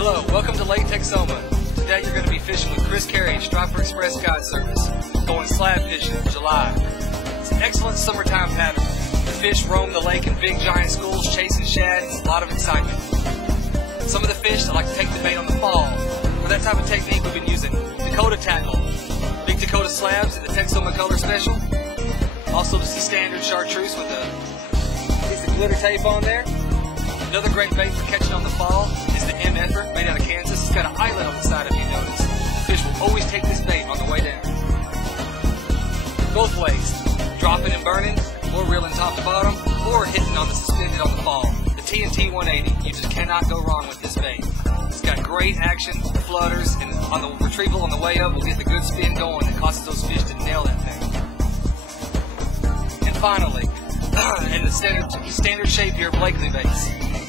Hello, welcome to Lake Texoma. Today you're going to be fishing with Chris Carey, Striper Express Guide Service. Going slab fishing in July. It's an excellent summertime pattern. The fish roam the lake in big giant schools chasing shad. It's a lot of excitement. Some of the fish that like to take the bait on the fall. For that type of technique we've been using Dakota tackle, big Dakota slabs in the Texoma color special. Also the standard chartreuse with a piece of glitter tape on there. Another great bait for catching on the fall is the M-Effer, made out of Kansas. It's got an eyelet on the side if you notice. The fish will always take this bait on the way down. Both ways, dropping and burning, or reeling top to bottom, or hitting on the suspended on the fall. The TNT 180, you just cannot go wrong with this bait. It's got great action, flutters, and on the retrieval on the way up, we'll get the good spin going that causes those fish to nail that thing. And finally, in the standard shape here, Blakely baits.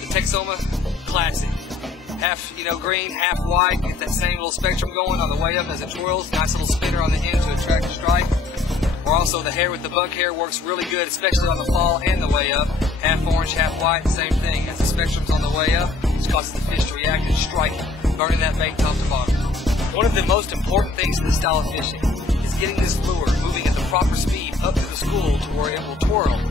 Texoma Classic. Half, green, half white. Get that same little spectrum going on the way up as it twirls. Nice little spinner on the end to attract a strike. Or also the hair with the bug hair works really good, especially on the fall and the way up. Half orange, half white, same thing. As the spectrum's on the way up, which causes the fish to react and strike, burning that bait top to bottom. One of the most important things in this style of fishing is getting this lure moving at the proper speed up to the school to where it will twirl.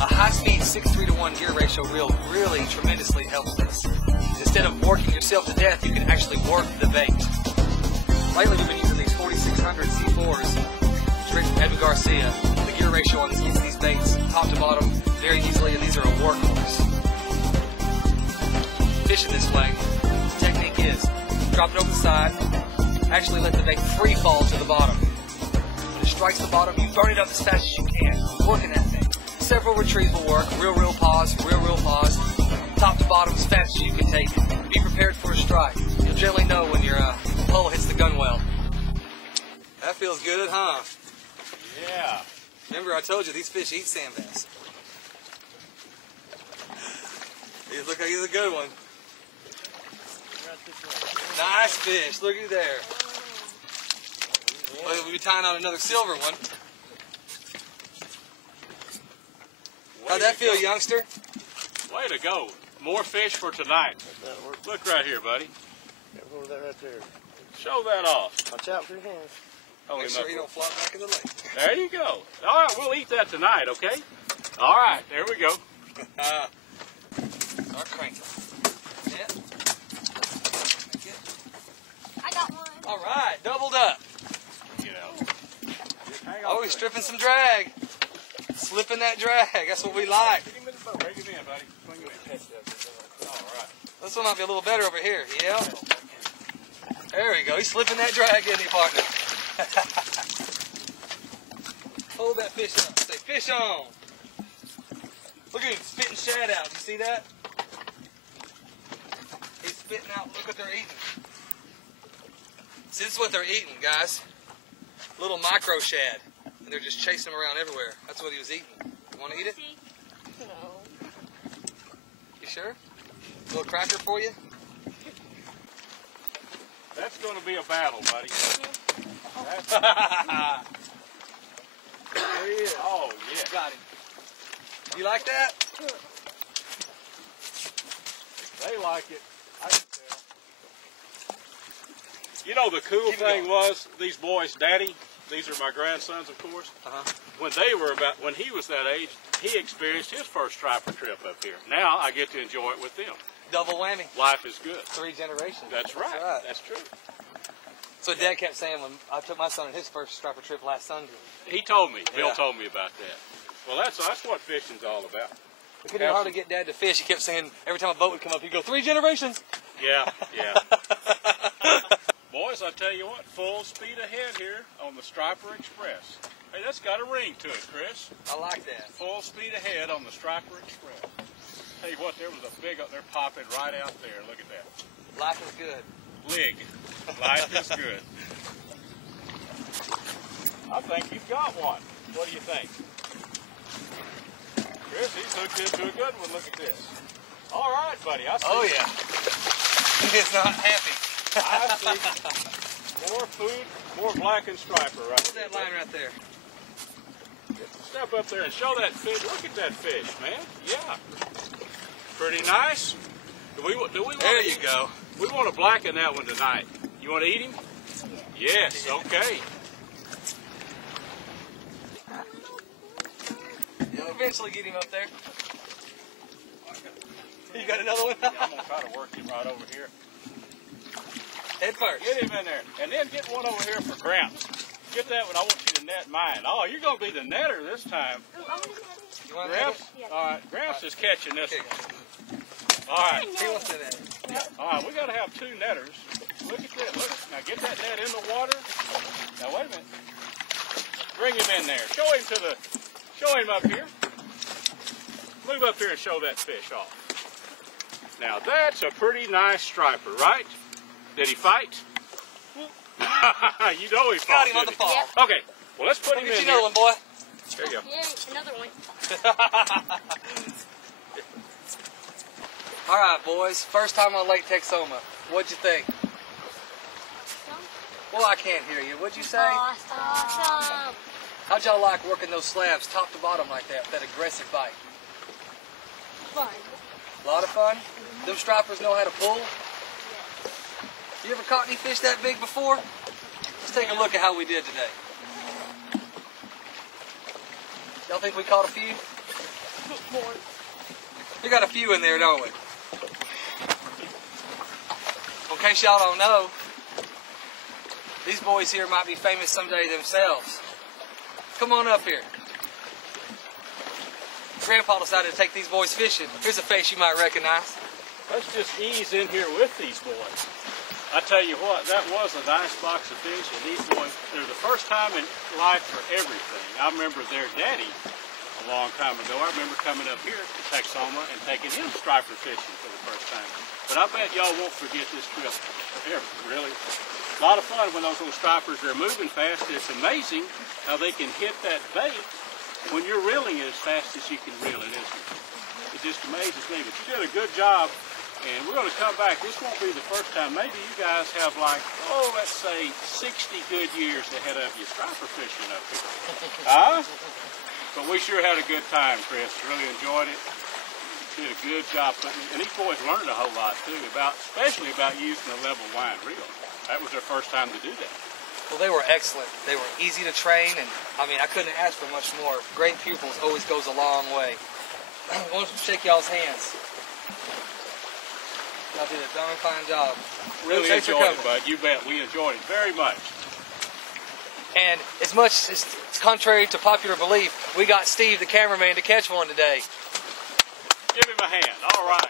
A high-speed 6:3-to-1 gear ratio reel really tremendously helps this. Instead of working yourself to death, you can actually work the bait. Lately, we've been using these 4600 C4s, straight from Edwin Garcia. The gear ratio on this gets these baits top to bottom very easily, and these are a workhorse. Fishing this way, the technique is drop it over the side, actually let the bait free fall to the bottom. When it strikes the bottom, you burn it up as fast as you can, working that thing. Several retrieves will work, real pause, real pause, top to bottom as fast as you can take it. Be prepared for a strike. You'll generally know when your pole hits the gun well. That feels good, huh? Yeah. Remember I told you these fish eat sand bass. These look like he's a good one. Nice fish, looky there. Well, we'll be tying on another silver one. How'd that feel, youngster? Way to go. More fish for tonight. Look right here, buddy. Hold that right there. Show that off. Watch out for your hands. Make sure he don't flop back in the lake. There you go. All right, we'll eat that tonight, okay? All right, there we go. Start cranking. Yeah. I got one. All right, doubled up. Oh, he's stripping some drag. Slipping that drag. That's what we like. Bring him in, buddy. Bring him in. All right. This one might be a little better over here. Yeah. There we go. He's slipping that drag, isn't he, partner? Hold that fish up. Say, fish on. Look at him spitting shad out. You see that? He's spitting out. Look what they're eating. See, this is what they're eating, guys. Little micro shad. And they're just chasing them around everywhere. That's what he was eating. You want to eat it? No. You sure? A little cracker for you? That's going to be a battle, buddy. There he is. Oh, yeah. Got him. You like that? They like it. I can tell. You know, the cool thing was, these boys, Daddy, these are my grandsons, of course. When he was that age, he experienced his first striper trip up here. Now I get to enjoy it with them. Double whammy. Life is good. 3 generations. That's right. That's true. So Dad kept saying when I took my son on his first striper trip last Sunday. He told me. Bill Yeah. told me about that. Well, that's what fishing's all about. We couldn't hardly get Dad to fish. He kept saying every time a boat would come up, he'd go, 3 generations. Yeah. Boys, I tell you what, full speed ahead here on the Striper Express. Hey, that's got a ring to it, Chris. I like that. Full speed ahead on the Striper Express. Tell you what, there was a big, they're popping right out there. Look at that. Life is good. Lig. Life is good. I think you've got one. What do you think? Chris, he's hooked into a good one. Look at this. All right, buddy. I see. Oh, yeah. He is not happy. I see. More food, more black and striper right there. That line right there. Step up there and show that fish. Look at that fish, man. Yeah. Pretty nice. Do we there you go. We want to blacken that one tonight. You want to eat him? Yes, okay. You'll eventually get him up there. You got another one? Yeah, I'm going to try to work him right over here. Head first. Get him in there. And then get one over here for Gramps. Get that one. I want you to net mine. Oh, you're going to be the netter this time. You want Gramps? that? All right. Gramps is catching this one. All right. He wants to net. All right. We got to have 2 netters. Look at that. Look. Now get that net in the water. Now wait a minute. Bring him in there. Show him up here. Move up here and show that fish off. Now that's a pretty nice striper, right? Did he fight? You know he fought. Got him on the fall. Yep. Okay. Well, let's put him in Get you here. another one, boy. There you go. Yeah, another one. All right, boys. First time on Lake Texoma. What'd you think? Well, I can't hear you. What'd you say? Awesome. How'd y'all like working those slabs top to bottom like that, that aggressive bite? Fun. A lot of fun? Them stripers know how to pull? You ever caught any fish that big before? Let's take a look at how we did today. Y'all think we caught a few? More. We got a few in there, don't we? In case y'all don't know, these boys here might be famous someday themselves. Come on up here. Grandpa decided to take these boys fishing. Here's a face you might recognize. Let's just ease in here with these boys. I tell you what, that was a nice box of fish, and these boys, they're the first time in life for everything. I remember their daddy a long time ago. I remember coming up here to Texoma and taking him striper fishing for the first time. But I bet y'all won't forget this trip ever, really. A lot of fun when those little stripers are moving fast. It's amazing how they can hit that bait when you're reeling it as fast as you can reel it, isn't it? It just amazes me. But you did a good job, and we're going to come back. This won't be the first time. Maybe you guys have like, let's say 60 good years ahead of you striper fishing up here. Huh? But we sure had a good time, Chris. Really enjoyed it. Did a good job putting, and these boys learned a whole lot too, especially about using a level line reel. That was their first time to do that. Well, they were excellent. They were easy to train, and I mean, I couldn't ask for much more. Great pupils always goes a long way. I want to shake y'all's hands. Y'all did a darn fine job. Really Thanks for enjoyed it, coming. bud. You bet. We enjoyed it very much. And as much as it's contrary to popular belief, we got Steve, the cameraman, to catch one today. Give him a hand. All right.